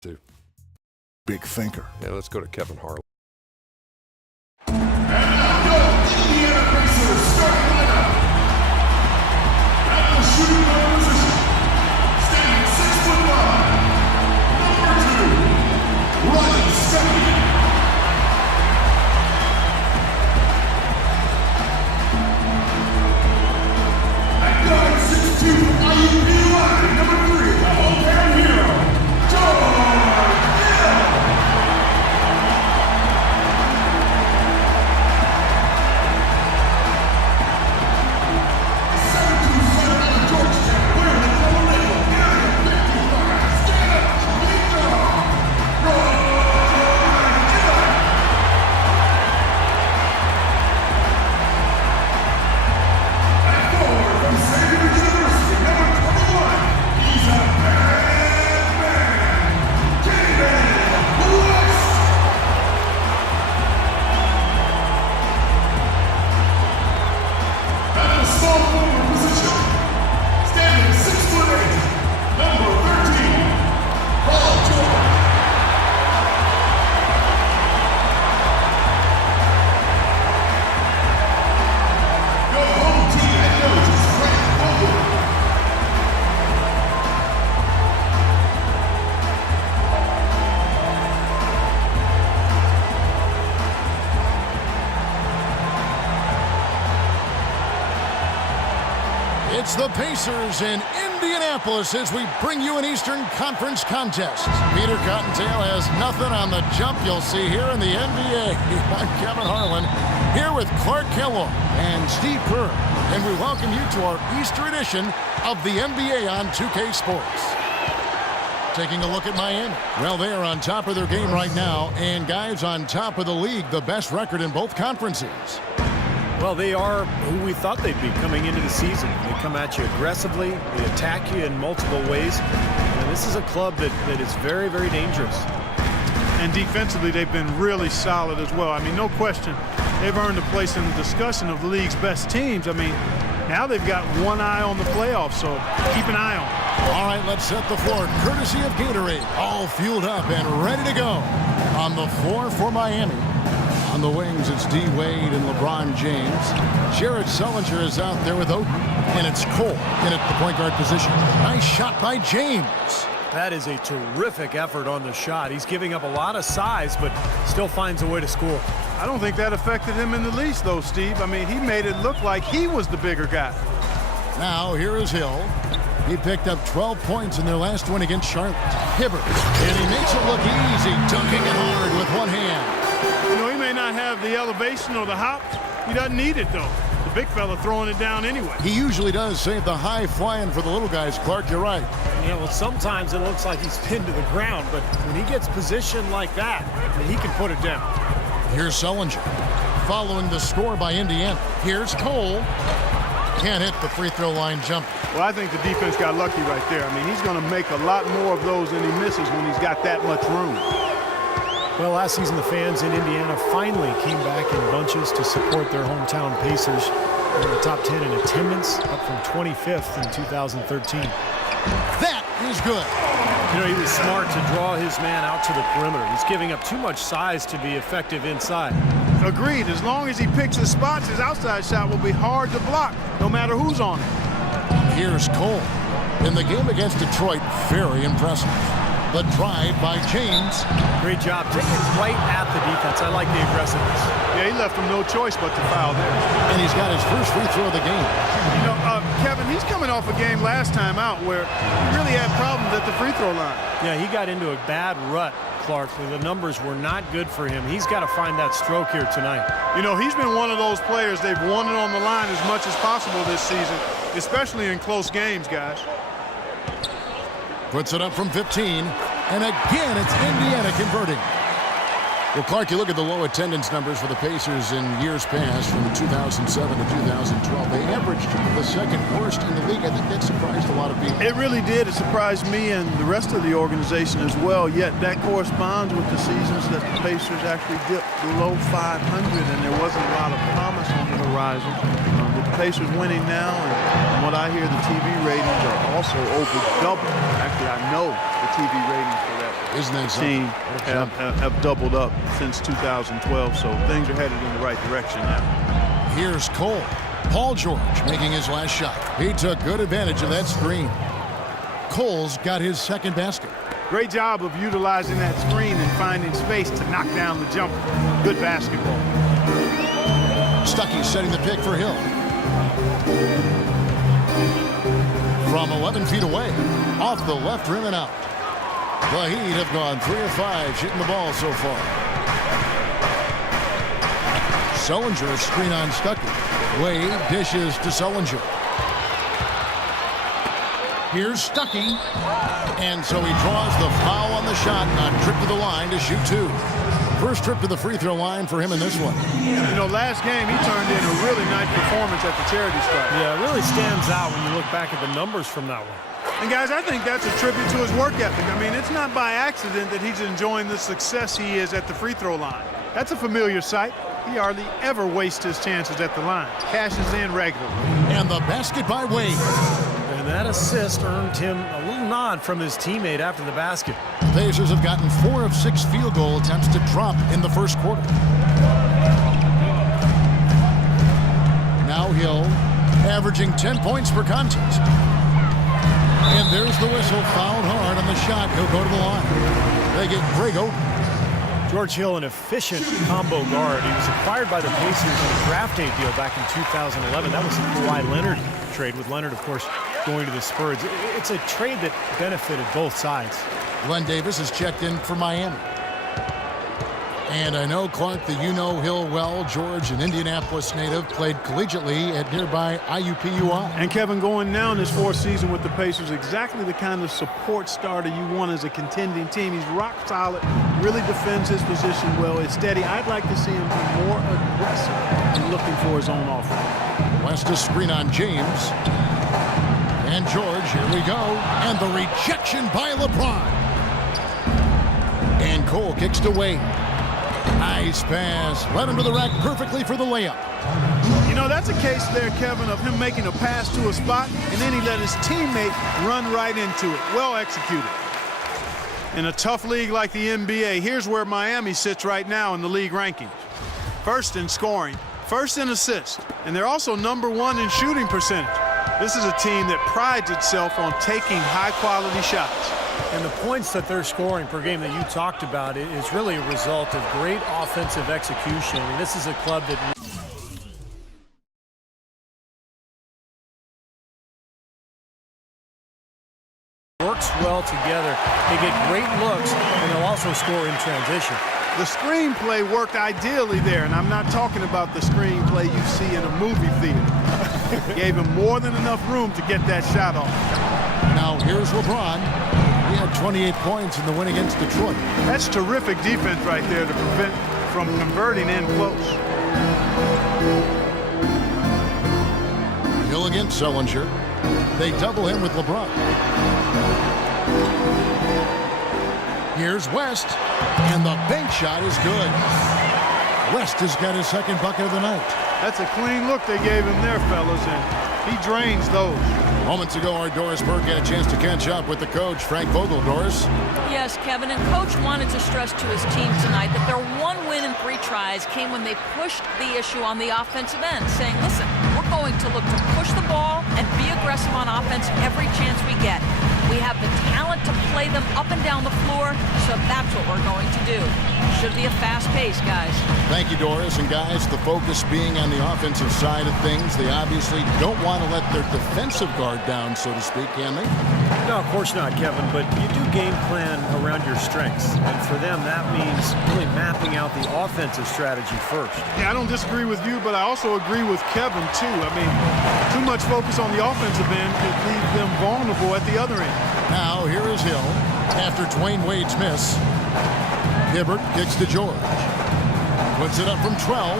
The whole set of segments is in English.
Big thinker. Yeah, let's go to Kevin Harlan. Indiana Pacers starting lineup. At the shooting guard position, standing 6'5", number 2, Ryan Stephanie. At guard 6'2", IUPUI, number 3, the hometown hero, George. It's the Pacers in Indianapolis as we bring you an Eastern Conference contest. Peter Cottontail has nothing on the jump you'll see here in the NBA. I'm Kevin Harlan, here with Clark Kellogg and Steve Kerr. And we welcome you to our Easter edition of the NBA on 2K Sports. Taking a look at Miami. Well, they are on top of their game right now. And guys, on top of the league, the best record in both conferences. Well, they are who we thought they'd be coming into the season. They come at you aggressively. They attack you in multiple ways. And this is a club that is very, very dangerous. And defensively, they've been really solid as well. I mean, no question, they've earned a place in the discussion of the league's best teams. I mean, now they've got one eye on the playoffs, so keep an eye on it. All right, let's set the floor. Courtesy of Gatorade, all fueled up and ready to go. On the floor for Miami. On the wings, it's D. Wade and LeBron James. Jared Sullinger is out there with Oden. And it's Cole in at the point guard position. Nice shot by James. That is a terrific effort on the shot. He's giving up a lot of size, but still finds a way to score. I don't think that affected him in the least, though, Steve. I mean, he made it look like he was the bigger guy. Now, here is Hill. He picked up 12 points in their last win against Charlotte. Hibbert. And he makes it look easy, dunking it hard with one hand. You know, he may not have the elevation or the hop. He doesn't need it, though. The big fella throwing it down anyway. He usually does save the high flying for the little guys, Clark. You're right. Yeah, well, sometimes it looks like he's pinned to the ground, but when he gets positioned like that, he can put it down. Here's Sullinger. Following the score by Indiana. Here's Cole. Can't hit the free throw line jump. Well, I think the defense got lucky right there. I mean, he's going to make a lot more of those than he misses when he's got that much room. Well, last season the fans in Indiana finally came back in bunches to support their hometown Pacers. They're in the top 10 in attendance, up from 25th in 2013. That is good. You know, he was smart to draw his man out to the perimeter. He's giving up too much size to be effective inside. Agreed. As long as he picks his spots, his outside shot will be hard to block, no matter who's on it. Here's Cole. In the game against Detroit, very impressive. The drive by James. Great job taking right at the defense. I like the aggressiveness. Yeah, he left him no choice but to foul there. And he's got his first free throw of the game. You know, Kevin, he's coming off a game last time out where he really had problems at the free throw line. Yeah, he got into a bad rut, Clark. The numbers were not good for him. He's got to find that stroke here tonight. You know, he's been one of those players. They've won it on the line as much as possible this season, especially in close games, guys. Puts it up from 15. And again, it's Indiana converting. Well, Clark, you look at the low attendance numbers for the Pacers in years past, from 2007 to 2012. They averaged the second worst in the league. I think that surprised a lot of people. It really did. It surprised me and the rest of the organization as well. Yet that corresponds with the seasons that the Pacers actually dipped below 500, and there wasn't a lot of promise on the horizon. With the Pacers winning now, and from what I hear, the TV ratings are also over double. Actually, I know the TV ratings for that Isn't that team something? have doubled up since 2012, so things are headed in the right direction now. Here's Cole. Paul George making his last shot. He took good advantage of that screen. Cole's got his second basket. Great job of utilizing that screen and finding space to knock down the jumper. Good basketball. Stuckey setting the pick for Hill. From 11 feet away, off the left rim and out. The Heat have gone 3 of 5 shooting the ball so far. Sullinger screen on Stuckey. Wade dishes to Sullinger. Here's Stuckey. And so he draws the foul on the shot on trip to the line to shoot 2. First trip to the free throw line for him in this one. You know, last game he turned in a really nice performance at the charity stripe. Yeah, it really stands out when you look back at the numbers from that one. And guys, I think that's a tribute to his work ethic. I mean, it's not by accident that he's enjoying the success he is at the free throw line. That's a familiar sight. He hardly ever wastes his chances at the line. Cashes in regularly. And the basket by Wade. And that assist earned him a little nod from his teammate after the basket. The Pacers have gotten 4 of 6 field goal attempts to drop in the first quarter. Now Hill averaging 10 points per contest. And there's the whistle, fouled hard on the shot. He'll go to the line. They get Greg Oden. George Hill, an efficient combo guard. He was acquired by the Pacers in a draft day deal back in 2011. That was the Kawhi Leonard trade, with Leonard, of course, going to the Spurs. It's a trade that benefited both sides. Glenn Davis has checked in for Miami. And I know, Clark, that you know Hill well. George, an Indianapolis native, played collegiately at nearby IUPUI. And Kevin, going now in his 4th season with the Pacers, exactly the kind of support starter you want as a contending team. He's rock solid, really defends his position well. It's steady. I'd like to see him be more aggressive in looking for his own offense. West a screen on James. And George, here we go. And the rejection by LeBron. And Cole kicks to Wade. Nice pass. Led him to the rack perfectly for the layup. You know, that's a case there, Kevin, of him making a pass to a spot, and then he let his teammate run right into it. Well executed. In a tough league like the NBA, here's where Miami sits right now in the league rankings. First in scoring, first in assists, and they're also #1 in shooting percentage. This is a team that prides itself on taking high-quality shots. And the points that they're scoring per game that you talked about is really a result of great offensive execution. I mean, this is a club that works well together. They get great looks, and they'll also score in transition. The screenplay worked ideally there, and I'm not talking about the screenplay you see in a movie theater. Gave him more than enough room to get that shot off. Now here's LeBron. He had 28 points in the win against Detroit. That's terrific defense right there to prevent from converting in close. Hill against Sullinger. They double him with LeBron. Here's West, and the bank shot is good. West has got his second bucket of the night. That's a clean look they gave him there, fellas, and he drains those. Moments ago, our Doris Burke had a chance to catch up with the coach, Frank Vogel. Doris? Yes, Kevin, and Coach wanted to stress to his team tonight that their 1 win in 3 tries came when they pushed the issue on the offensive end, saying, listen, we're going to look to push the ball and be aggressive on offense every chance we get. We have the talent to play them up and down the floor, so that's what we're going to do. Should be a fast pace, guys. Thank you, Doris. And guys, the focus being on the offensive side of things, they obviously don't want to let their defensive guard down, so to speak, can they? No, of course not, Kevin, but you do game plan around your strengths. And for them, that means really mapping out the offensive strategy first. Yeah, I don't disagree with you, but I also agree with Kevin, too. I mean, too much focus on the offensive end could leave them vulnerable at the other end. Now, here is Hill. After Dwayne Wade's miss, Hibbert kicks to George. Puts it up from 12.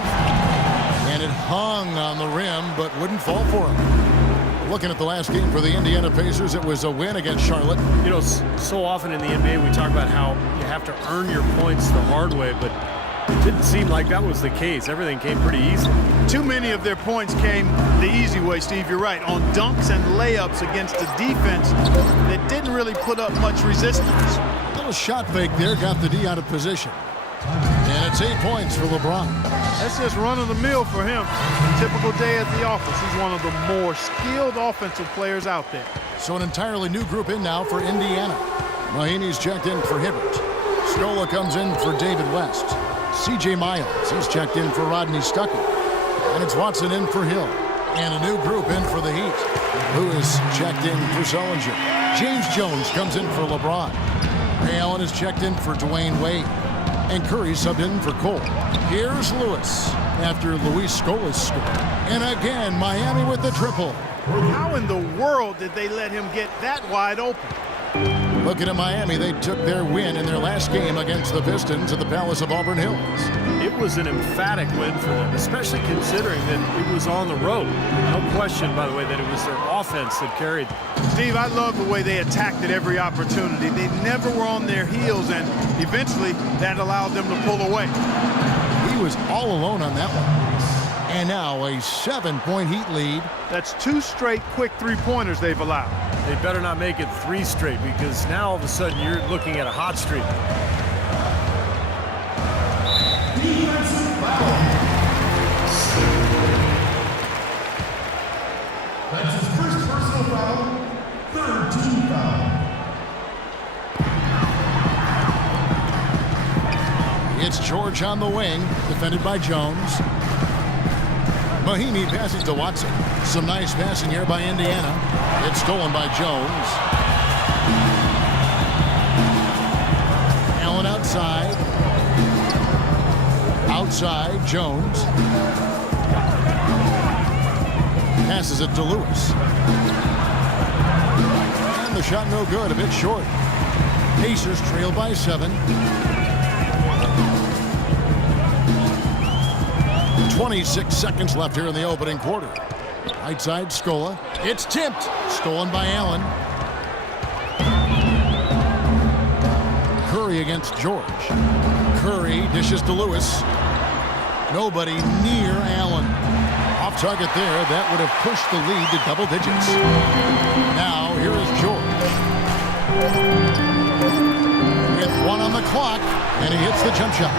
And it hung on the rim, but wouldn't fall for him. Looking at the last game for the Indiana Pacers, it was a win against Charlotte. You know, so often in the NBA we talk about how you have to earn your points the hard way, but it didn't seem like that was the case. Everything came pretty easy. Too many of their points came the easy way, Steve. You're right. On dunks and layups against a defense that didn't really put up much resistance. little shot fake there, got the D out of position. And it's 8 points for LeBron. That's just run-of-the-mill for him. A typical day at the office. He's one of the more skilled offensive players out there. So an entirely new group in now for Indiana. Mahinmi's checked in for Hibbert. Scola comes in for David West. C.J. Miles, he's checked in for Rodney Stuckey. And it's Watson in for Hill. And a new group in for the Heat. Lewis checked in for Sullinger. James Jones comes in for LeBron. Ray Allen is checked in for Dwayne Wade. And Curry subbed in for Cole. Here's Lewis after Luis Scola's score. And again, Miami with the triple. How in the world did they let him get that wide open? Looking at Miami, they took their win in their last game against the Pistons at the Palace of Auburn Hills. It was an emphatic win for them, especially considering that it was on the road. No question, by the way, that it was their offense that carried them. Steve, I love the way they attacked at every opportunity. They never were on their heels, and eventually that allowed them to pull away. He was all alone on that one. And now a 7-point Heat lead. That's 2 straight quick three-pointers they've allowed. They better not make it 3 straight, because now all of a sudden you're looking at a hot streak. Defensive foul. That's his first personal foul, 3rd team foul. It's George on the wing, defended by Jones. Mahinmi passes to Watson. Some nice passing here by Indiana. It's stolen by Jones. Allen outside. Outside, Jones. Passes it to Lewis. And the shot no good, a bit short. Pacers trail by 7. 26 seconds left here in the opening quarter. Right side, Scola. It's tipped. Stolen by Allen. Curry against George. Curry dishes to Lewis. Nobody near Allen. Off target there. That would have pushed the lead to double digits. Now, here is George. With 1 on the clock, and he hits the jump shot.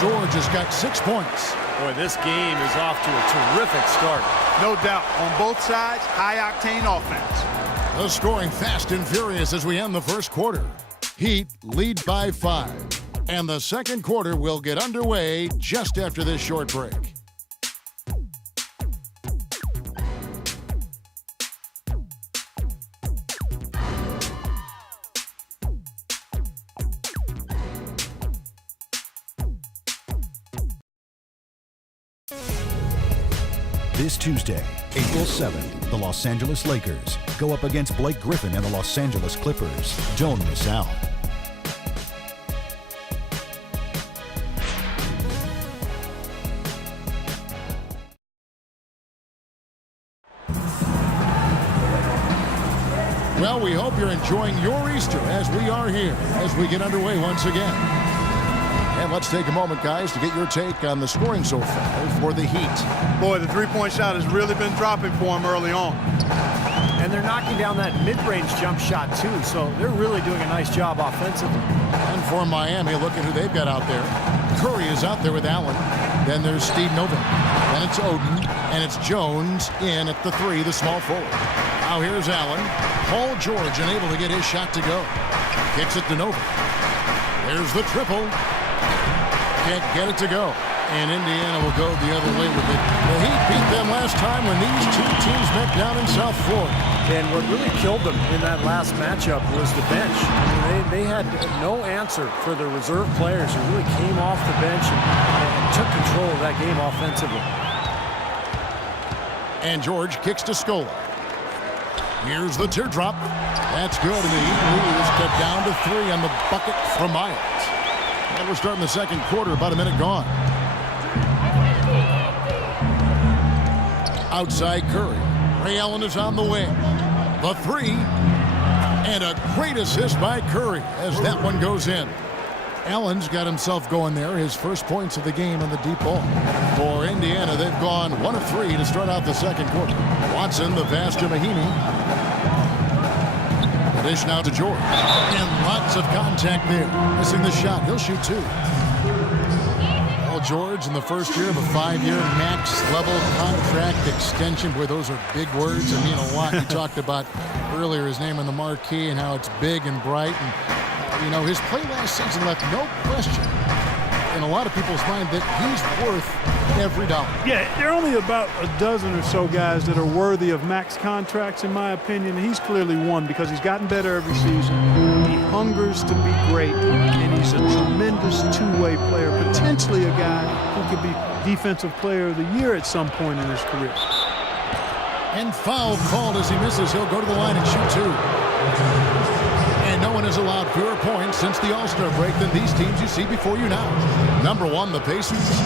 George has got 6 points. Boy, this game is off to a terrific start. No doubt. On both sides, high-octane offense. The scoring fast and furious as we end the first quarter. Heat lead by 5. And the second quarter will get underway just after this short break. This Tuesday, April 7th, the Los Angeles Lakers go up against Blake Griffin and the Los Angeles Clippers. Don't miss out. Well, we hope you're enjoying your Easter as we are here as we get underway once again. And let's take a moment, guys, to get your take on the scoring so far for the Heat. Boy, the three-point shot has really been dropping for him early on. And they're knocking down that mid-range jump shot, too, so they're really doing a nice job offensively. And for Miami, look at who they've got out there. Curry is out there with Allen. Then there's Steve Novak. Then it's Oden. And it's Jones in at the 3, the small forward. Now here's Allen. Paul George unable to get his shot to go. Kicks it to Novak. There's the triple. Can't get it to go. And Indiana will go the other way with it. The Heat beat them last time when these two teams met down in South Florida. And what really killed them in that last matchup was the bench. They had no answer for their reserve players who really came off the bench and took control of that game offensively. And George kicks to Scola. Here's the teardrop. That's good, and the Heat lead is cut down to 3 on the bucket from Miles. And we're starting the second quarter, about a minute gone. Outside Curry. Ray Allen is on the wing. The 3. And a great assist by Curry as that one goes in. Allen's got himself going there. His first points of the game on the deep ball. For Indiana, they've gone 1 of 3 to start out the second quarter. Watson, the pass to Mahinmi. The dish now to George. And lots of contact there. Missing the shot. He'll shoot 2. Paul George in the first year of a 5-year max-level contract extension. Boy, those are big words and mean a lot. You talked about earlier his name on the marquee and how it's big and bright. And, you know, his play last season left no question in a lot of people's mind that he's worth every dollar. Yeah, there are only about a dozen or so guys that are worthy of max contracts, in my opinion. He's clearly one because he's gotten better every season. He hungers to be great, and he's a tremendous two-way player, potentially a guy who could be Defensive Player of the Year at some point in his career. And foul called as he misses. He'll go to the line and shoot 2. And no one has allowed fewer points since the All-Star break than these teams you see before you now. Number 1, the Pacers.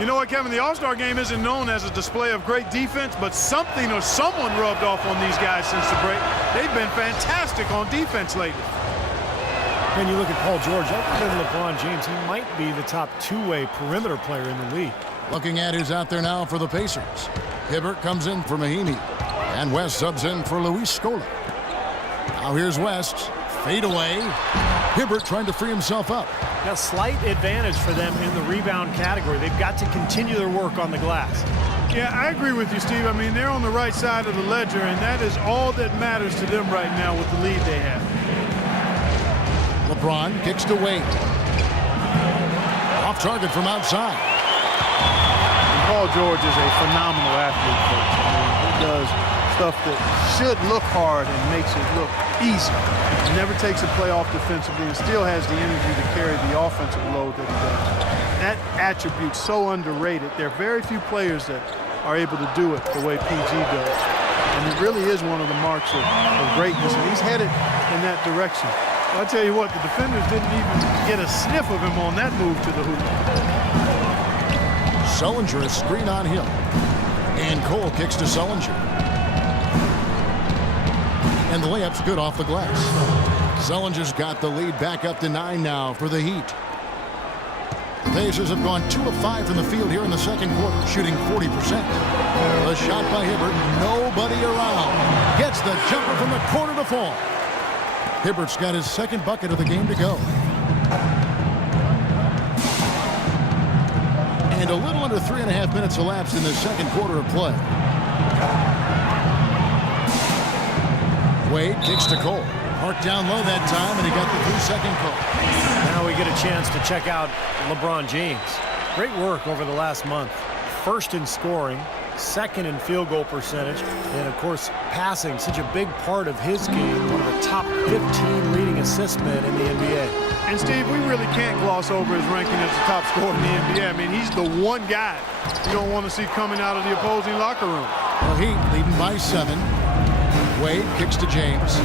You know what, Kevin? The All-Star game isn't known as a display of great defense, but something or someone rubbed off on these guys since the break. They've been fantastic on defense lately. When you look at Paul George, other than LeBron James, he might be the top two-way perimeter player in the league. Looking at who's out there now for the Pacers. Hibbert comes in for Mahinmi. And West subs in for Luis Scola. Now here's West. Fade away. Hibbert trying to free himself up. A slight advantage for them in the rebound category. They've got to continue their work on the glass. Yeah, I agree with you, Steve. I mean, they're on the right side of the ledger, and that is all that matters to them right now with the lead they have. LeBron kicks to Wade. Off target from outside. And Paul George is a phenomenal athlete, coach. I mean, he does stuff that should look hard and makes it look easy. He never takes a play off defensively and still has the energy to carry the offensive load that he does. That attribute's so underrated. There are very few players that are able to do it the way PG does. And it really is one of the marks of greatness, and he's headed in that direction. I'll tell you what, the defenders didn't even get a sniff of him on that move to the hoop. Sullinger is screen on him. And Cole kicks to Sullinger. And the layup's good off the glass. Sullinger's got the lead back up to 9 now for the Heat. The Pacers have gone 2 of 5 from the field here in the second quarter, shooting 40%. The shot by Hibbert, nobody around. Gets the jumper from the corner to fall. Hibbert's got his second bucket of the game to go. And a little under 3.5 minutes elapsed in the second quarter of play. Wade kicks to Cole. Marked down low that time, and he got the 3-second call. Now we get a chance to check out LeBron James. Great work over the last month. First in scoring, second in field goal percentage, and of course passing, such a big part of his game. One of the top 15 leading assist men in the NBA. And Steve, we really can't gloss over his ranking as the top scorer in the NBA. I mean, he's the one guy you don't want to see coming out of the opposing locker room. Well, Heat leading by 7. Wade kicks to James.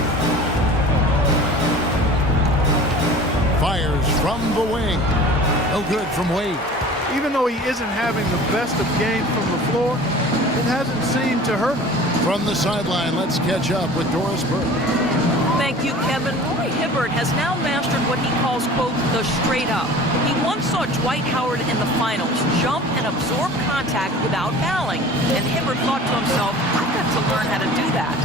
Fires from the wing. No good from Wade. Even though he isn't having the best of games from the floor, it hasn't seemed to hurt him. From the sideline, let's catch up with Doris Burke. Thank you, Kevin. Roy Hibbert has now mastered what he calls, quote, the straight up. He once saw Dwight Howard in the finals jump and absorb contact without fouling. And Hibbert thought to himself, I've got to learn how to do that.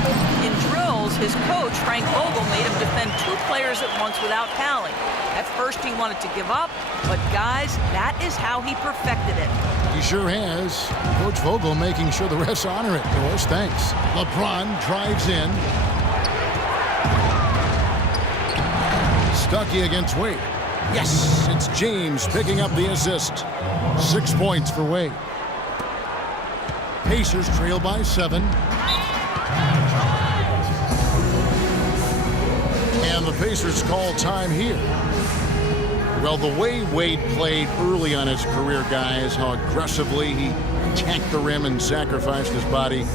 In drills, his coach, Frank Vogel, made him defend 2 players at once without fouling. At first, he wanted to give up, but guys, that is how he perfected it. He sure has. Coach Vogel making sure the refs honor it. Doris, thanks. LeBron drives in. Stuckey against Wade. Yes, it's James picking up the assist. 6 points for Wade. Pacers trail by 7. And the Pacers call time here. Well, the way Wade played early on his career, guys, how aggressively he attacked the rim and sacrificed his body,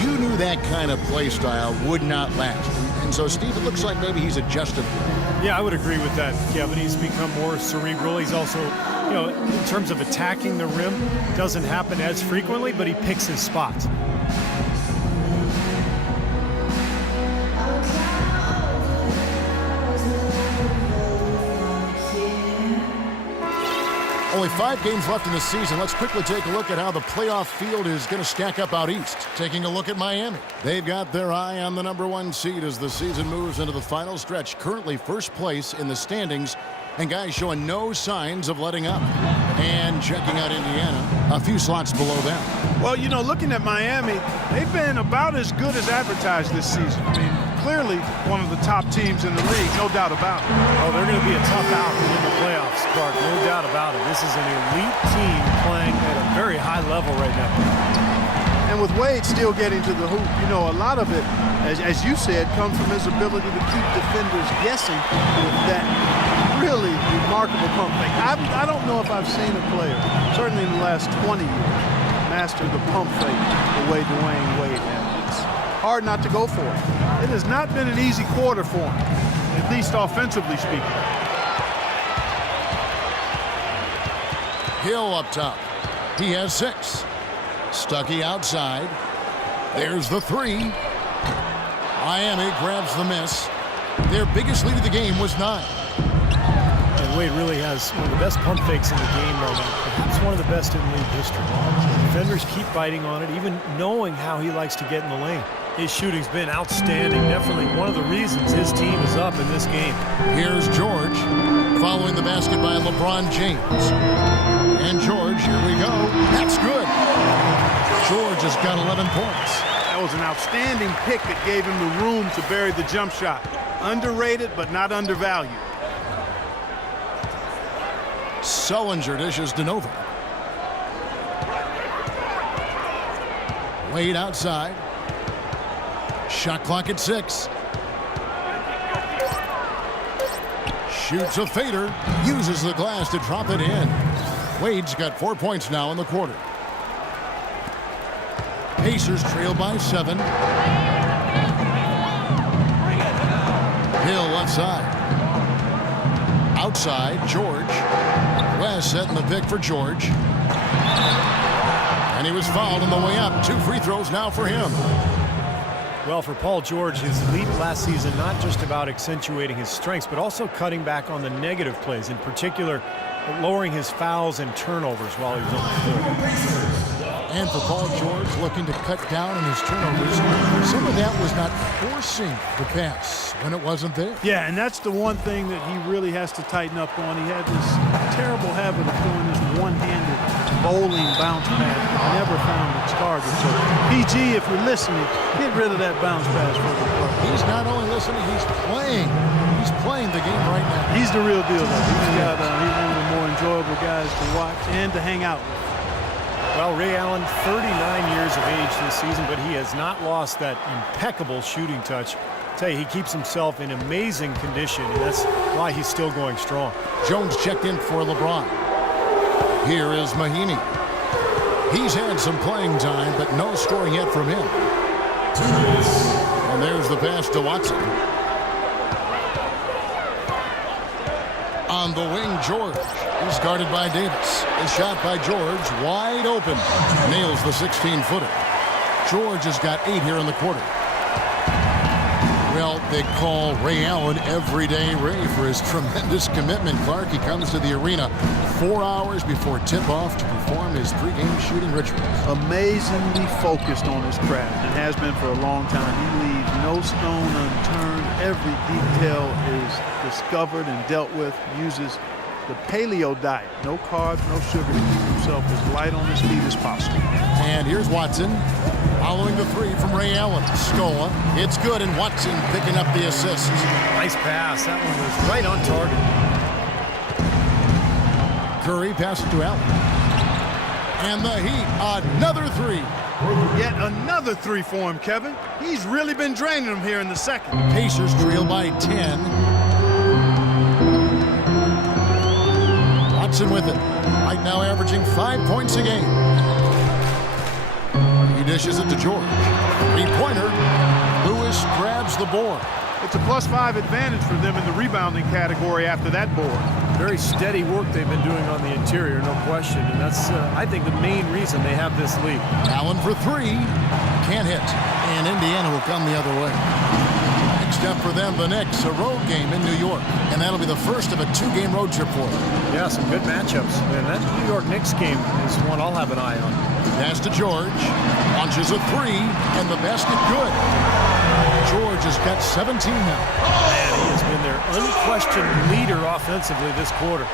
you knew that kind of play style would not last. And so, Steve, it looks like maybe he's adjusted. Yeah, I would agree with that, Kevin. He's become more cerebral. He's also, you know, in terms of attacking the rim, doesn't happen as frequently, but he picks his spots. Only 5 games left in the season. Let's quickly take a look at how the playoff field is going to stack up out east. Taking a look at Miami. They've got their eye on the #1 seed as the season moves into the final stretch. Currently first place in the standings, and guys showing no signs of letting up. And checking out Indiana, a few slots below them. Well, you know, looking at Miami, they've been about as good as advertised this season. I mean, clearly one of the top teams in the league, no doubt about it. Oh, they're going to be a tough out in the playoffs, Clark. No doubt about it. This is an elite team playing at a very high level right now. And with Wade still getting to the hoop, you know, a lot of it, as you said, comes from his ability to keep defenders guessing with that really remarkable pump fake. I don't know if I've seen a player, certainly in the last 20 years, master the pump fake the way Dwayne Wade has. It's hard not to go for it. It has not been an easy quarter for him, at least offensively speaking. Hill up top. He has 6. Stuckey outside. There's the 3. Miami grabs the miss. Their biggest lead of the game was 9. And Wade really has one of the best pump fakes in the game right now. Perhaps one of the best in league history. Defenders keep biting on it, even knowing how he likes to get in the lane. His shooting's been outstanding. Definitely one of the reasons his team is up in this game. Here's George, following the basket by LeBron James. And George, here we go. That's good. George has got 11 points. That was an outstanding pick that gave him the room to bury the jump shot. Underrated, but not undervalued. Sullinger dishes to Nova. Wade outside. Shot clock at 6. Shoots a fader. Uses the glass to drop it in. Wade's got 4 points now in the quarter. Pacers trail by 7. Hill left side. Outside, George. West setting the pick for George. And he was fouled on the way up. 2 free throws now for him. Well, for Paul George, his lead last season, not just about accentuating his strengths, but also cutting back on the negative plays, in particular, lowering his fouls and turnovers while he was on the floor. And for Paul George, looking to cut down on his turnovers, some of that was not forcing the pass when it wasn't there. Yeah, and that's the one thing that he really has to tighten up on. He had this terrible habit of doing this one-handed bowling bounce pass, but never found its target. So, PG, if you're listening, get rid of that bounce pass for the club. He's not only listening, he's playing. He's playing the game right now. He's the real deal, though. He's one of the more enjoyable guys to watch and to hang out with. Well, Ray Allen, 39 years of age this season, but he has not lost that impeccable shooting touch. I tell you, he keeps himself in amazing condition, and that's why he's still going strong. Jones checked in for LeBron. Here is Mahinmi. He's had some playing time, but no scoring yet from him. And there's the pass to Watson. On the wing, George. He's guarded by Davis. A shot by George, wide open. Nails the 16-footer. George has got 8 here in the quarter. Well, they call Ray Allen Everyday Ray for his tremendous commitment. Clark, he comes to the arena 4 hours before tip-off to perform his pregame shooting rituals. Amazingly focused on his craft and has been for a long time. He leaves no stone unturned. Every detail is discovered and dealt with. Uses the paleo diet. No carbs, no sugar, to keep himself as light on his feet as possible. And here's Watson following the 3 from Ray Allen. Scola, it's good, and Watson picking up the assist. Nice pass. That one was right on target. Curry passes to Allen. And the Heat, another 3. Yet another 3 for him, Kevin. He's really been draining them here in the second. Pacers trail by 10. Watson with it. Right now averaging 5 points a game. He dishes it to George. 3-pointer. Lewis grabs the board. It's a +5 advantage for them in the rebounding category after that board. Very steady work they've been doing on the interior, no question. And that's, I think, the main reason they have this lead. Allen for 3. Can't hit. And Indiana will come the other way. Next up for them, the Knicks, a road game in New York. And that'll be the first of a 2-game road trip for them. Yeah, some good matchups. And that New York Knicks game is one I'll have an eye on. Pass to George. Launches a 3, and the basket good. George has got 17 now. Man, he has been their unquestioned leader offensively this quarter.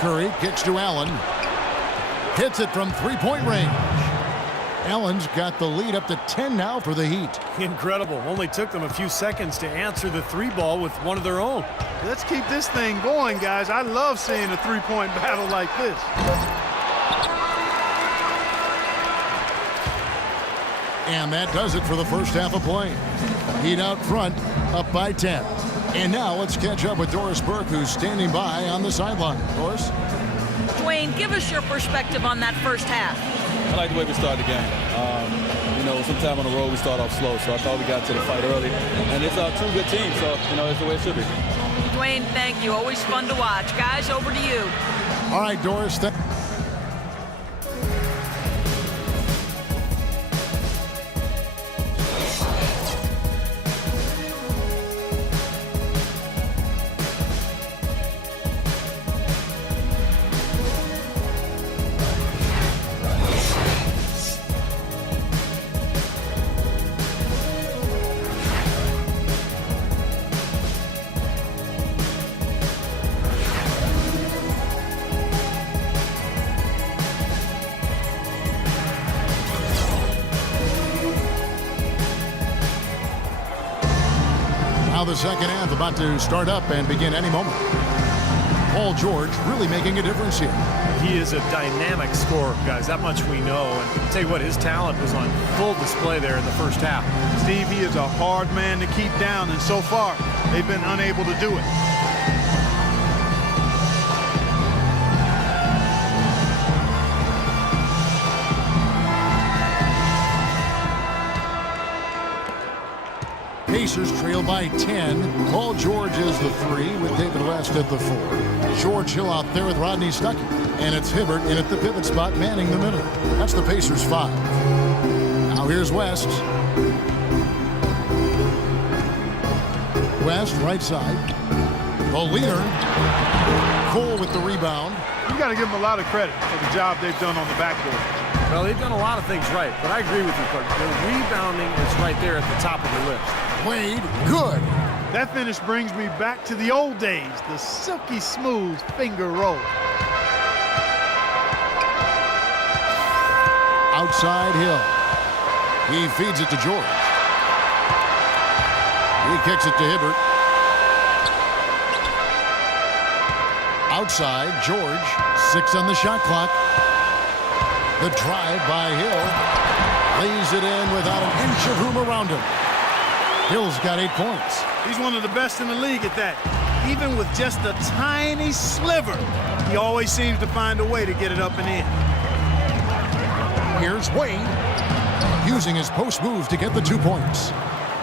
Curry kicks to Allen. Hits it from three-point range. Allen's got the lead up to 10 now for the Heat. Incredible. Only took them a few seconds to answer the 3-ball with one of their own. Let's keep this thing going, guys. I love seeing a three-point battle like this. And that does it for the first half of play. Heat out front, up by 10. And now let's catch up with Doris Burke, who's standing by on the sideline. Doris? Dwayne, give us your perspective on that first half. I like the way we started the game. Sometime on the road we start off slow, so I thought we got to the fight early. And it's two good teams, so, it's the way it should be. Dwayne, thank you. Always fun to watch. Guys, over to you. All right, Doris. Now the second half about to start up and begin any moment. Paul George really making a difference here. He is a dynamic scorer, guys. That much we know. And I'll tell you what, his talent was on full display there in the first half. Steve, he is a hard man to keep down, and so far, they've been unable to do it. Pacers trail by 10. Paul George is the 3 with David West at the 4. George Hill out there with Rodney Stuckey. And it's Hibbert in at the pivot spot, manning the middle. That's the Pacers 5. Now here's West. West, right side. The leader. Cole with the rebound. You got to give them a lot of credit for the job they've done on the backboard. Well, they've done a lot of things right, but I agree with you, Coach. The rebounding is right there at the top of the list. Wade, good. That finish brings me back to the old days, the silky smooth finger roll. Outside Hill. He feeds it to George. He kicks it to Hibbert. Outside, George. 6 on the shot clock. The drive by Hill. Lays it in without an inch of room around him. Hill's got 8 points. He's one of the best in the league at that. Even with just a tiny sliver, he always seems to find a way to get it up and in. Here's Wade, using his post move to get the 2 points.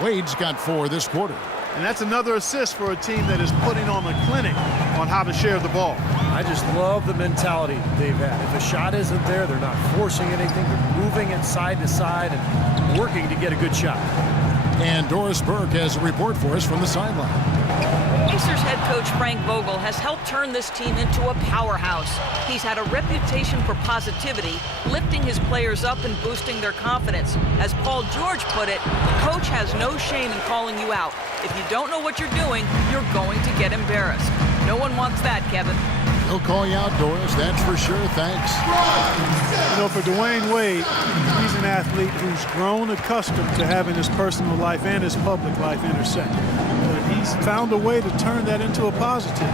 Wade's got 4 this quarter. And that's another assist for a team that is putting on a clinic on how to share the ball. I just love the mentality they've had. If a shot isn't there, they're not forcing anything. They're moving it side to side and working to get a good shot. And Doris Burke has a report for us from the sideline. Pacers head coach Frank Vogel has helped turn this team into a powerhouse. He's had a reputation for positivity, lifting his players up and boosting their confidence. As Paul George put it, the coach has no shame in calling you out. If you don't know what you're doing, you're going to get embarrassed. No one wants that, Kevin. He'll call you out, Doris, that's for sure. Thanks. For Dwayne Wade, he's an athlete who's grown accustomed to having his personal life and his public life intersect. But he's found a way to turn that into a positive,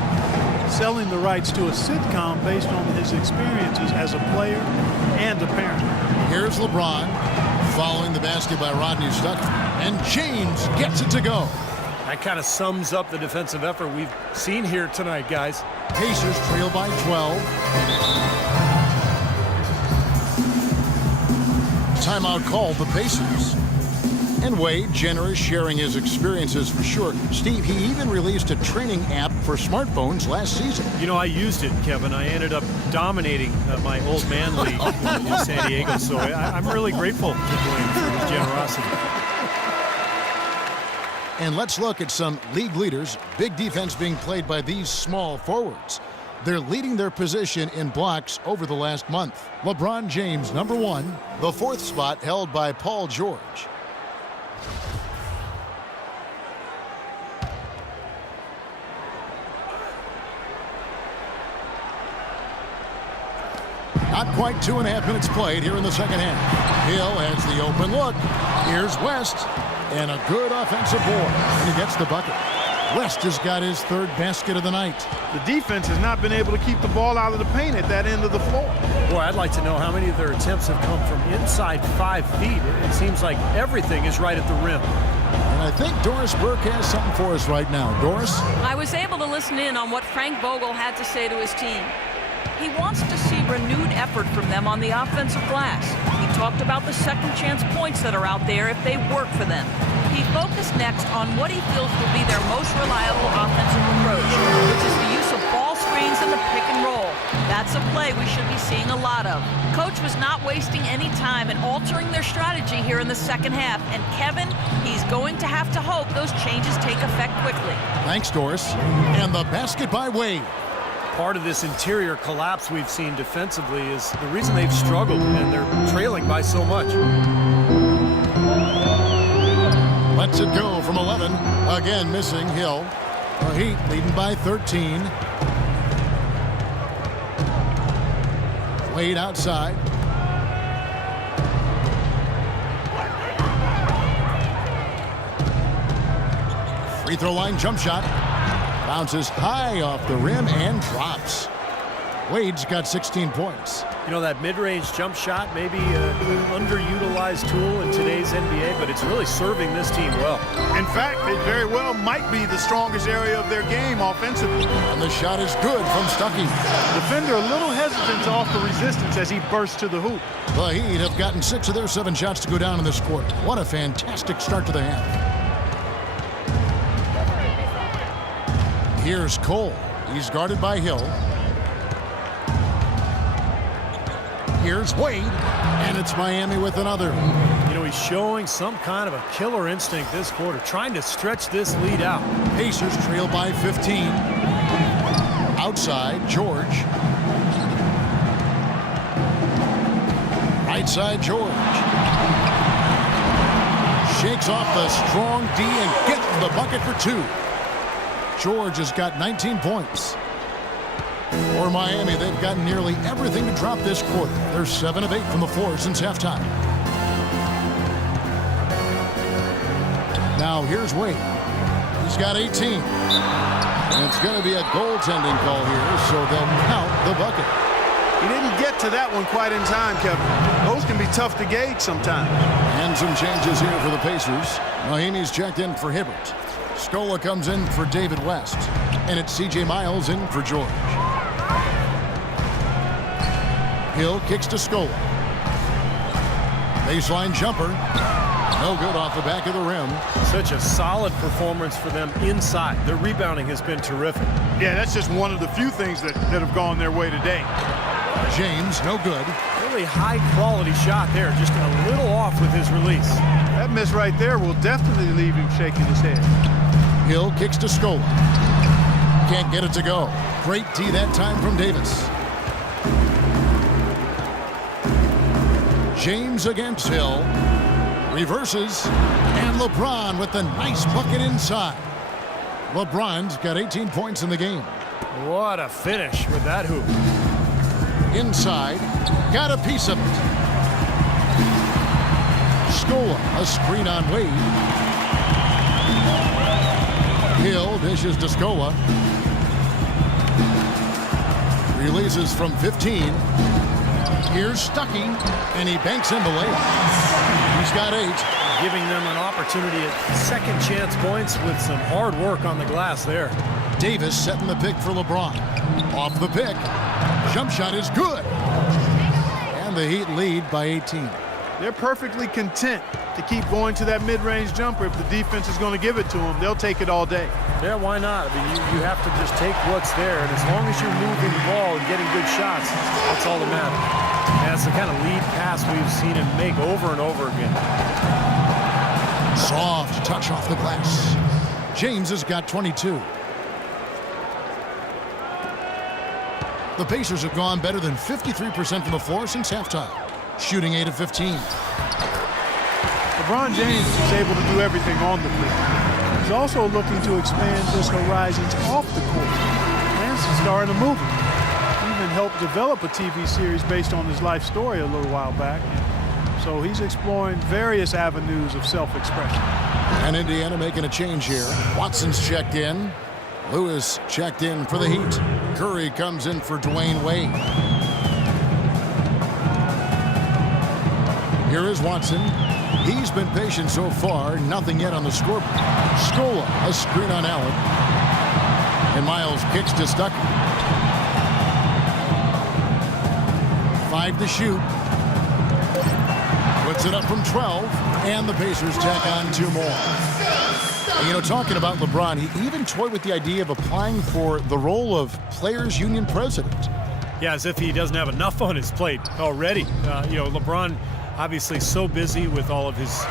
selling the rights to a sitcom based on his experiences as a player and a parent. Here's LeBron, following the basket by Rodney Stuckey, and James gets it to go. That kind of sums up the defensive effort we've seen here tonight, guys. Pacers trail by 12. Timeout called the Pacers. And Wade, generous, sharing his experiences for sure. Steve, he even released a training app for smartphones last season. You know, I used it, Kevin. I ended up dominating my old man league in San Diego. So I'm really grateful to Dwayne for generosity. And let's look at some league leaders. Big defense being played by these small forwards. They're leading their position in blocks over the last month. LeBron James, number 1. The 4th spot held by Paul George. Not quite 2.5 minutes played here in the second half. Hill has the open look. Here's West. And a good offensive board. And he gets the bucket. West has got his 3rd basket of the night. The defense has not been able to keep the ball out of the paint at that end of the floor. Boy, I'd like to know how many of their attempts have come from inside 5 feet. It seems like everything is right at the rim. And I think Doris Burke has something for us right now. Doris? I was able to listen in on what Frank Vogel had to say to his team. He wants to see renewed effort from them on the offensive glass. He talked about the second chance points that are out there if they work for them. He focused next on what he feels will be their most reliable offensive approach, which is the use of ball screens and the pick and roll. That's a play we should be seeing a lot of. Coach was not wasting any time in altering their strategy here in the second half. And Kevin, he's going to have to hope those changes take effect quickly. Thanks, Doris. And the basket by Wade. Part of this interior collapse we've seen defensively is the reason they've struggled, and they're trailing by so much. Lets it go from 11. Again, missing Hill. The Heat leading by 13. Wade outside. Free throw line jump shot. Bounces high off the rim and drops. Wade's got 16 points. You know, that mid-range jump shot may be an underutilized tool in today's NBA, but it's really serving this team well. In fact, it very well might be the strongest area of their game offensively. And the shot is good from Stuckey. Defender a little hesitant to offer resistance as he bursts to the hoop. The Heat have gotten 6 of their 7 shots to go down in this quarter. What a fantastic start to the half. Here's Cole. He's guarded by Hill. Here's Wade, and it's Miami with another. You know, he's showing some kind of a killer instinct this quarter, trying to stretch this lead out. Pacers trail by 15. Outside, George. Right side, George. Shakes off the strong D and gets the bucket for 2. George has got 19 points. For Miami, they've gotten nearly everything to drop this quarter. They're 7 of 8 from the floor since halftime. Now here's Wade. He's got 18. And it's going to be a goaltending call here, so they'll count the bucket. He didn't get to that one quite in time, Kevin. Those can be tough to gauge sometimes. And some changes here for the Pacers. Mahinmi's checked in for Hibbert. Scola comes in for David West. And it's C.J. Miles in for George. Hill kicks to Scola. Baseline jumper. No good off the back of the rim. Such a solid performance for them inside. Their rebounding has been terrific. Yeah, that's just one of the few things that have gone their way today. James, no good. Really high-quality shot there, just a little off with his release. That miss right there will definitely leave him shaking his head. Hill kicks to Scola. Can't get it to go. Great D that time from Davis. James against Hill. Reverses. And LeBron with the nice bucket inside. LeBron's got 18 points in the game. What a finish with that hoop. Inside. Got a piece of it. Scola, a screen on Wade. Hill dishes to Scola. Releases from 15. Here's Stuckey, and he banks in the layup. He's got 8. Giving them an opportunity at second chance points with some hard work on the glass there. Davis setting the pick for LeBron. Off the pick. Jump shot is good. And the Heat lead by 18. They're perfectly content to keep going to that mid-range jumper. If the defense is going to give it to them, they'll take it all day. Yeah, why not? I mean, you have to just take what's there, and as long as you're moving the ball and getting good shots, that's all that matters. And that's the kind of lead pass we've seen him make over and over again. Soft touch off the glass. James has got 22. The Pacers have gone better than 53% from the floor since halftime, shooting 8 of 15. LeBron James is able to do everything on the court. He's also looking to expand his horizons off the court. Plans to star in a movie. He even helped develop a TV series based on his life story a little while back. So he's exploring various avenues of self-expression. And Indiana making a change here. Watson's checked in. Lewis checked in for the Heat. Curry comes in for Dwayne Wade. Here is Watson. He's been patient so far. Nothing yet on the scoreboard. Scola, a screen on Allen. And Miles kicks to Stuckey. 5 to shoot. Puts it up from 12. And the Pacers tack on 2 more. And, you know, talking about LeBron, he even toyed with the idea of applying for the role of Players Union president. Yeah, as if he doesn't have enough on his plate already. You know, LeBron obviously so busy with all of his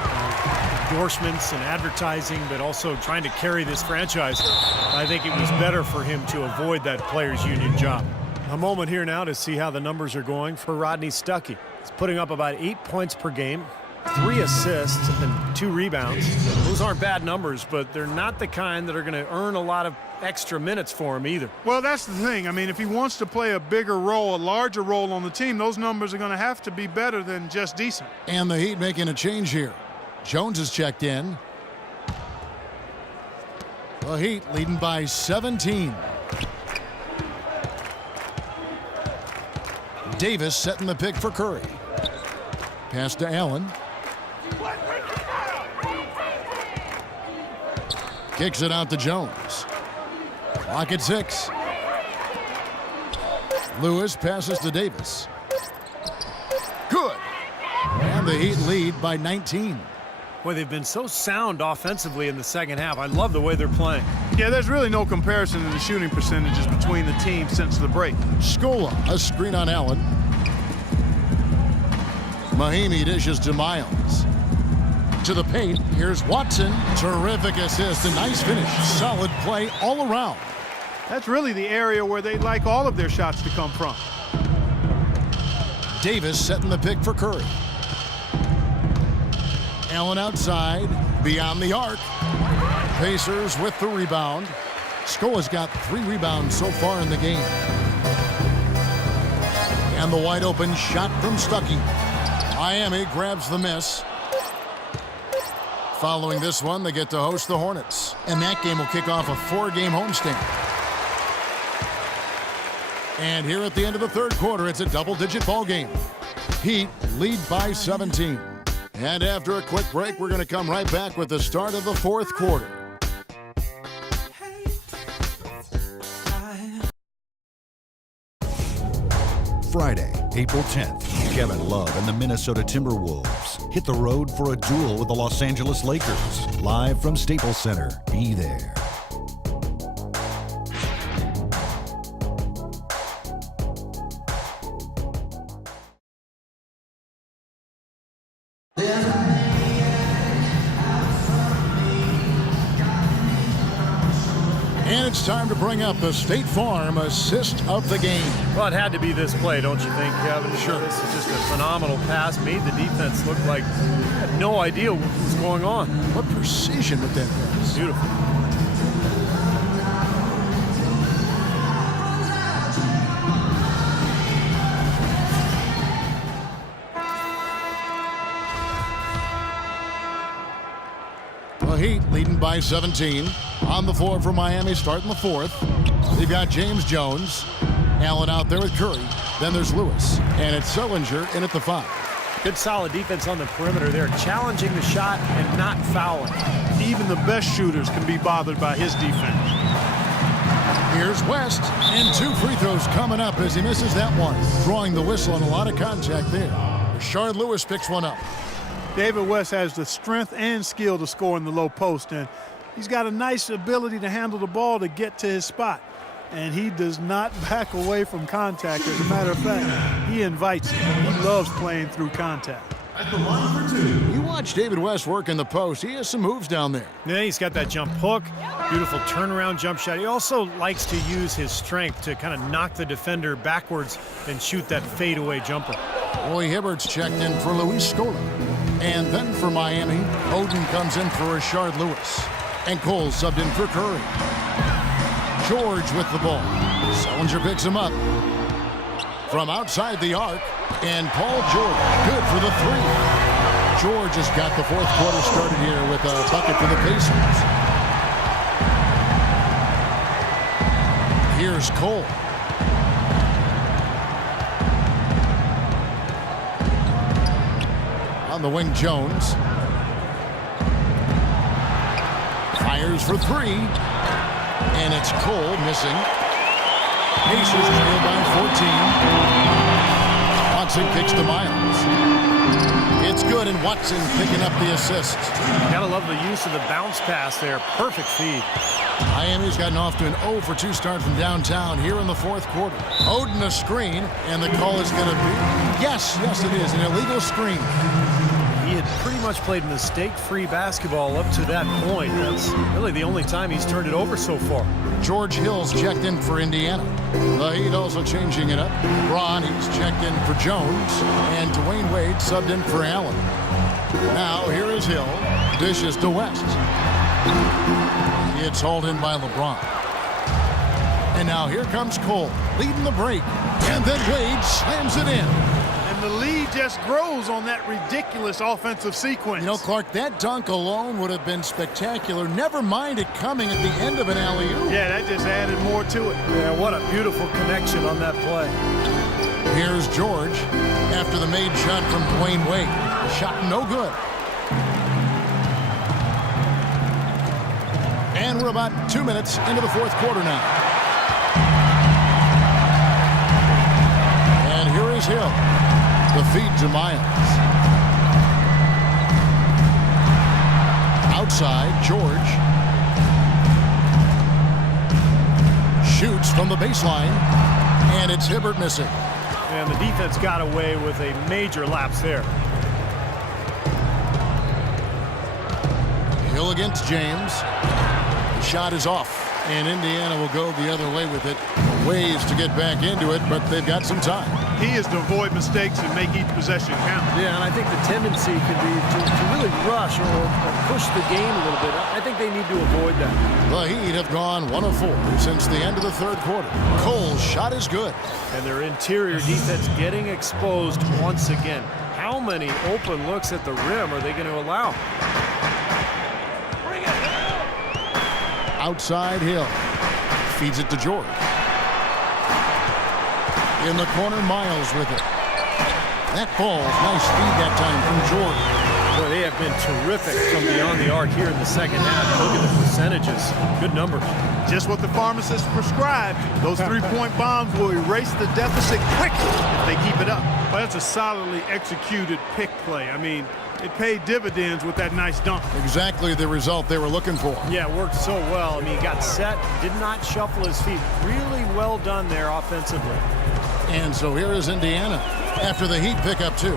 endorsements and advertising, but also trying to carry this franchise. I think it was better for him to avoid that Players Union job. A moment here now to see how the numbers are going for Rodney Stuckey. He's putting up about 8 points per game. 3 assists and 2 rebounds. Those aren't bad numbers, but they're not the kind that are going to earn a lot of extra minutes for him either. Well, that's the thing. I mean, if he wants to play a bigger role, a larger role on the team, those numbers are going to have to be better than just decent. And the Heat making a change here. Jones has checked in. The Heat leading by 17. Davis setting the pick for Curry. Pass to Allen. Kicks it out to Jones. Clock at 6. Lewis passes to Davis. Good. And the Heat lead by 19. Boy, they've been so sound offensively in the second half. I love the way they're playing. Yeah, there's really no comparison in the shooting percentages between the teams since the break. Scola, a screen on Allen. Mahimi dishes to Miles. To the paint, here's Watson. Terrific assist, a nice finish. Solid play all around. That's really the area where they like all of their shots to come from. Davis setting the pick for Curry. Allen outside, beyond the arc. Pacers with the rebound. Scola's got 3 rebounds so far in the game. And the wide open shot from Stuckey. Miami grabs the miss. Following this one, they get to host the Hornets. And that game will kick off a 4-game homestand. And here at the end of the third quarter, it's a double-digit ball game. Heat lead by 17. And after a quick break, we're going to come right back with the start of the fourth quarter. Friday, April 10th, Kevin Love and the Minnesota Timberwolves hit the road for a duel with the Los Angeles Lakers. Live from Staples Center. Be there. And it's time to bring up the State Farm assist of the game. Well, it had to be this play, don't you think, Kevin? Sure. This is just a phenomenal pass. Made the defense look like they had no idea what was going on. What precision with that pass. Beautiful. The Heat leading by 17. On the floor for Miami starting the fourth. They've got James Jones. Allen out there with Curry. Then there's Lewis. And it's Sullinger in at the 5. Good solid defense on the perimeter there, challenging the shot and not fouling. Even the best shooters can be bothered by his defense. Here's West. And 2 free throws coming up as he misses that one. Drawing the whistle and a lot of contact there. Rashard Lewis picks one up. David West has the strength and skill to score in the low post, and he's got a nice ability to handle the ball to get to his spot. And he does not back away from contact. As a matter of fact, he invites it. He loves playing through contact. At the line for 2. He watch David West work in the post. He has some moves down there. Yeah, he's got that jump hook, beautiful turnaround jump shot. He also likes to use his strength to kind of knock the defender backwards and shoot that fadeaway jumper. Roy Hibbert's checked in for Luis Scola. And then for Miami, Oden comes in for Rashard Lewis. And Cole subbed in for Curry. George with the ball. Sullinger picks him up. From outside the arc, and Paul George, good for the three. George has got the fourth quarter started here with a bucket for the Pacers. Here's Cole. On the wing, Jones. Fires for three. And it's Cole missing. Pacers trail by 14. Watson kicks to Miles. It's good, and Watson picking up the assist. Gotta love the use of the bounce pass there. Perfect feed. Miami's gotten off to an 0 for 2 start from downtown here in the fourth quarter. Oden a screen, and the call is going to be, yes, it is, an illegal screen. He had pretty much played mistake-free basketball up to that point. That's really the only time he's turned it over so far. George Hill's checked in for Indiana. The Heat also changing it up. Ronnie's checked in for Jones, and Dwayne Wade subbed in for Allen. Now here is Hill. Dishes to West. It's hauled in by LeBron. And now here comes Cole, leading the break. And then Wade slams it in. And the lead just grows on that ridiculous offensive sequence. You know, Clark, that dunk alone would have been spectacular. Never mind it coming at the end of an alley-oop. Yeah, that just added more to it. Yeah, what a beautiful connection on that play. Here's George after the made shot from Dwayne Wade. Shot no good. And we're about 2 minutes into the fourth quarter now. And here is Hill. The feed to Miles. Outside, George. Shoots from the baseline. And it's Hibbert missing. And the defense got away with a major lapse there. Hill against James. The shot is off. And Indiana will go the other way with it. Ways to get back into it, but they've got some time. He is to avoid mistakes and make each possession count. Yeah, and I think the tendency could be to really rush or push the game a little bit. I think they need to avoid that. The Heat have gone 1 of 4 since the end of the third quarter. Cole's shot is good. And their interior defense getting exposed once again. How many open looks at the rim are they going to allow? Outside Hill. Feeds it to George. In the corner, Miles with it. That ball, nice feed that time from George. Boy, they have been terrific from beyond the arc here in the second half. Look at the percentages. Good numbers. Just what the pharmacist prescribed. Those three-point bombs will erase the deficit quickly if they keep it up. Well, that's a solidly executed pick play. I mean, it paid dividends with that nice dunk. Exactly the result they were looking for. Yeah, it worked so well. I mean, he got set, did not shuffle his feet. Really well done there offensively. And so here is Indiana after the Heat pick up 2.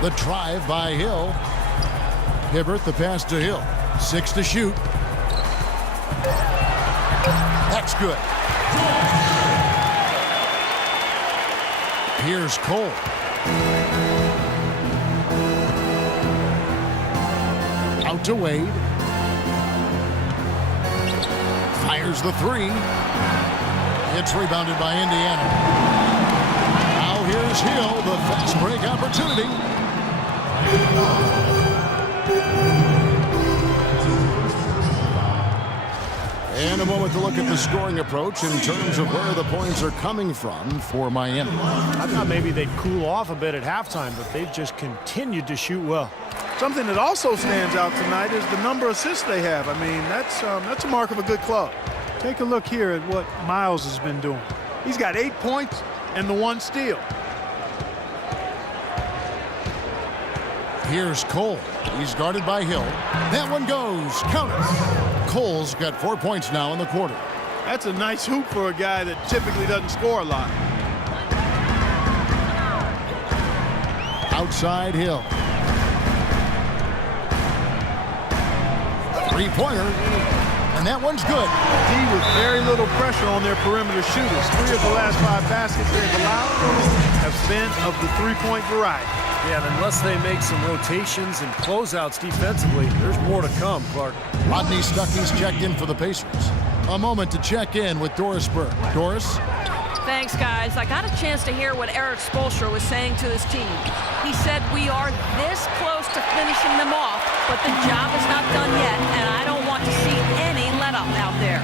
The drive by Hill. Hibbert, the pass to Hill. 6 to shoot. That's good. Here's Cole. Out to Wade. Fires the 3. It's rebounded by Indiana. Now here's Hill, the fast break opportunity. And a moment to look at the scoring approach in terms of where the points are coming from for Miami. I thought maybe they'd cool off a bit at halftime, but they've just continued to shoot well. Something that also stands out tonight is the number of assists they have. I mean, that's a mark of a good club. Take a look here at what Miles has been doing. He's got 8 points and the 1 steal. Here's Cole. He's guarded by Hill. That one goes. Count it. Cole's got 4 points now in the quarter. That's a nice hoop for a guy that typically doesn't score a lot. Outside Hill. Three-pointer. And that one's good. D with very little pressure on their perimeter shooters. 3 of the last 5 baskets they've allowed have been of the three-point variety. Yeah, and unless they make some rotations and closeouts defensively, there's more to come, Clark. Rodney Stuckey's checked in for the Pacers. A moment to check in with Doris Burke. Doris? Thanks, guys. I got a chance to hear what Eric Spoelstra was saying to his team. He said, we are this close to finishing them off, but the job is not done yet, and I don't want to see any let-up out there.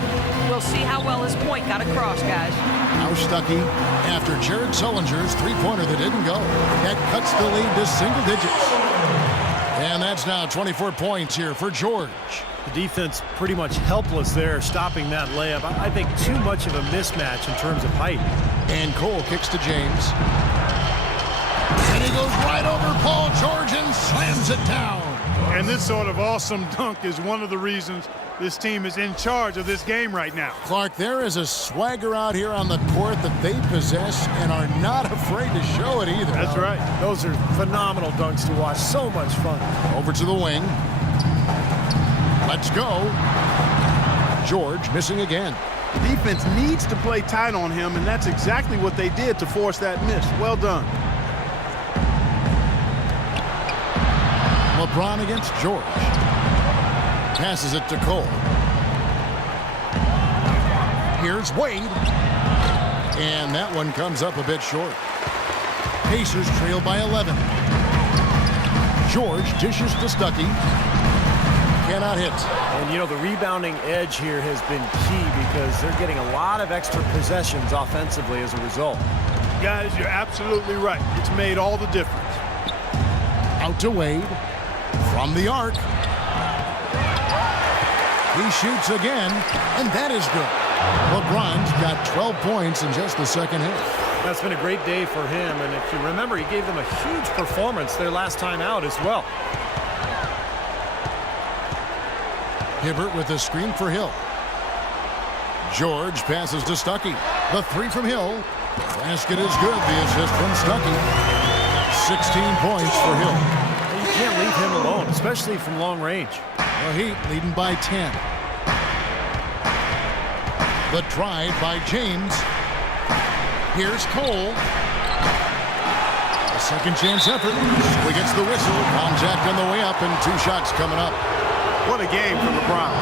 We'll see how well his point got across, guys. Now Stuckey, after Jared Sullinger's three-pointer that didn't go, that cuts the lead to single digits. And that's now 24 points here for George. The defense pretty much helpless there, stopping that layup. I think too much of a mismatch in terms of height. And Cole kicks to James. And he goes right over Paul George and slams it down. And this sort of awesome dunk is one of the reasons this team is in charge of this game right now. Clark, there is a swagger out here on the court that they possess and are not afraid to show it either. That's right. Those are phenomenal dunks to watch. So much fun. Over to the wing. Let's go. George missing again. The defense needs to play tight on him, and that's exactly what they did to force that miss. Well done. LeBron against George. Passes it to Cole. Here's Wade. And that one comes up a bit short. Pacers trail by 11. George dishes to Stuckey. Cannot hit. And, you know, the rebounding edge here has been key because they're getting a lot of extra possessions offensively as a result. Guys, you're absolutely right. It's made all the difference. Out to Wade. From the arc. He shoots again, and that is good. LeBron's got 12 points in just the second half. That's been a great day for him, and if you remember, he gave them a huge performance their last time out as well. Hibbert with a screen for Hill. George passes to Stuckey. The three from Hill. Basket is good. The assist from Stuckey. 16 points for Hill. You can't leave him alone, especially from long range. The Heat leading by 10. The drive by James. Here's Cole. A second chance effort. He gets the whistle. Contact on the way up and 2 shots coming up. What a game for LeBron.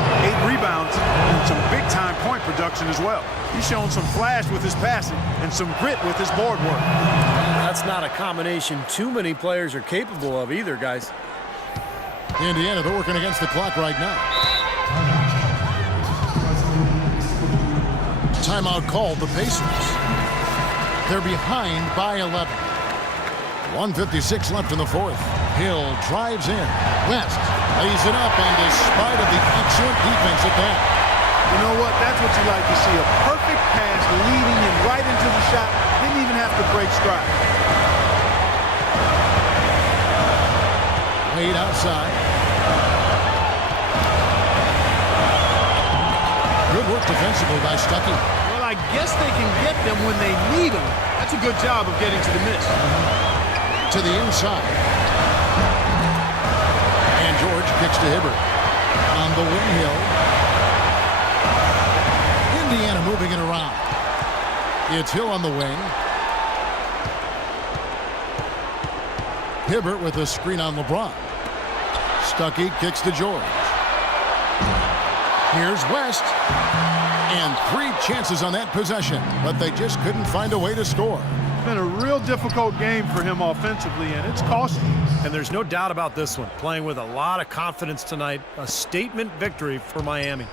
8 rebounds and some big-time point production as well. He's shown some flash with his passing and some grit with his board work. That's not a combination too many players are capable of either, guys. Indiana, they're working against the clock right now. Timeout called the Pacers. They're behind by 11. 1:56 left in the fourth. Hill drives in. West lays it up, and despite of the excellent defense at that. You know what? That's what you like to see. A perfect pass leading him right into the shot. Didn't even have to break stride. Wade outside. Good work defensively by Stuckey. Well, I guess they can get them when they need them. That's a good job of getting to the miss. To the inside. And George kicks to Hibbert. On the wing, Hill. Indiana moving it around. It's Hill on the wing. Hibbert with a screen on LeBron. Stuckey kicks to George. Here's West. And 3 chances on that possession, but they just couldn't find a way to score. It's been a real difficult game for him offensively, and it's costly. And there's no doubt about this one. Playing with a lot of confidence tonight. A statement victory for Miami.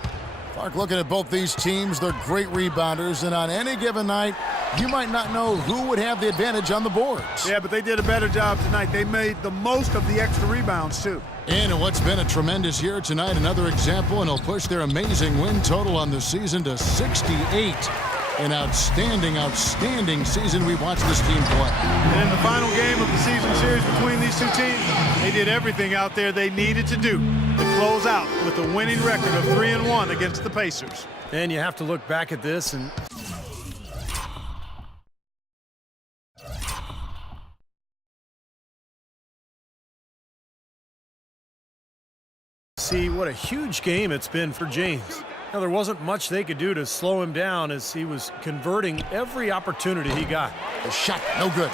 Clark, looking at both these teams, they're great rebounders, and on any given night, you might not know who would have the advantage on the boards. Yeah, but they did a better job tonight. They made the most of the extra rebounds, too. And what's been a tremendous year tonight, another example, and it'll push their amazing win total on the season to 68. An outstanding, outstanding season we watched this team play. And in the final game of the season series between these two teams, they did everything out there they needed to do to close out with a winning record of 3-1 against the Pacers. And you have to look back at this and see what a huge game it's been for James. Now, there wasn't much they could do to slow him down as he was converting every opportunity he got. The shot, no good.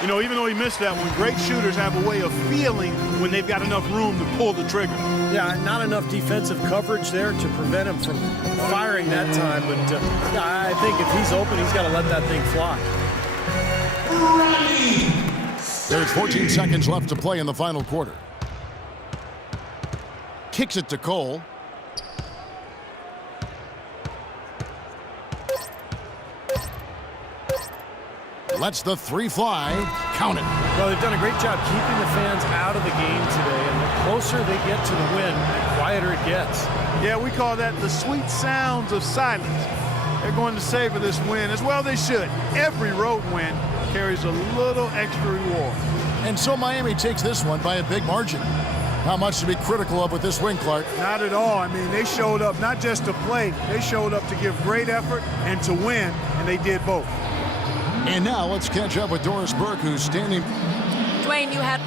You know, even though he missed that one, great shooters have a way of feeling when they've got enough room to pull the trigger. Yeah, not enough defensive coverage there to prevent him from firing that time. But I think if he's open, he's got to let that thing fly. There's 14 seconds left to play in the final quarter. Kicks it to Cole. Lets the three fly. Count it. Well, they've done a great job keeping the fans out of the game today. And the closer they get to the win, the quieter it gets. Yeah, we call that the sweet sounds of silence. They're going to savor this win, as well they should. Every road win carries a little extra reward. And so Miami takes this one by a big margin. How much to be critical of with this win, Clark? Not at all. I mean, they showed up not just to play, they showed up to give great effort and to win, and they did both. And now let's catch up with Doris Burke, who's standing. Dwayne, you had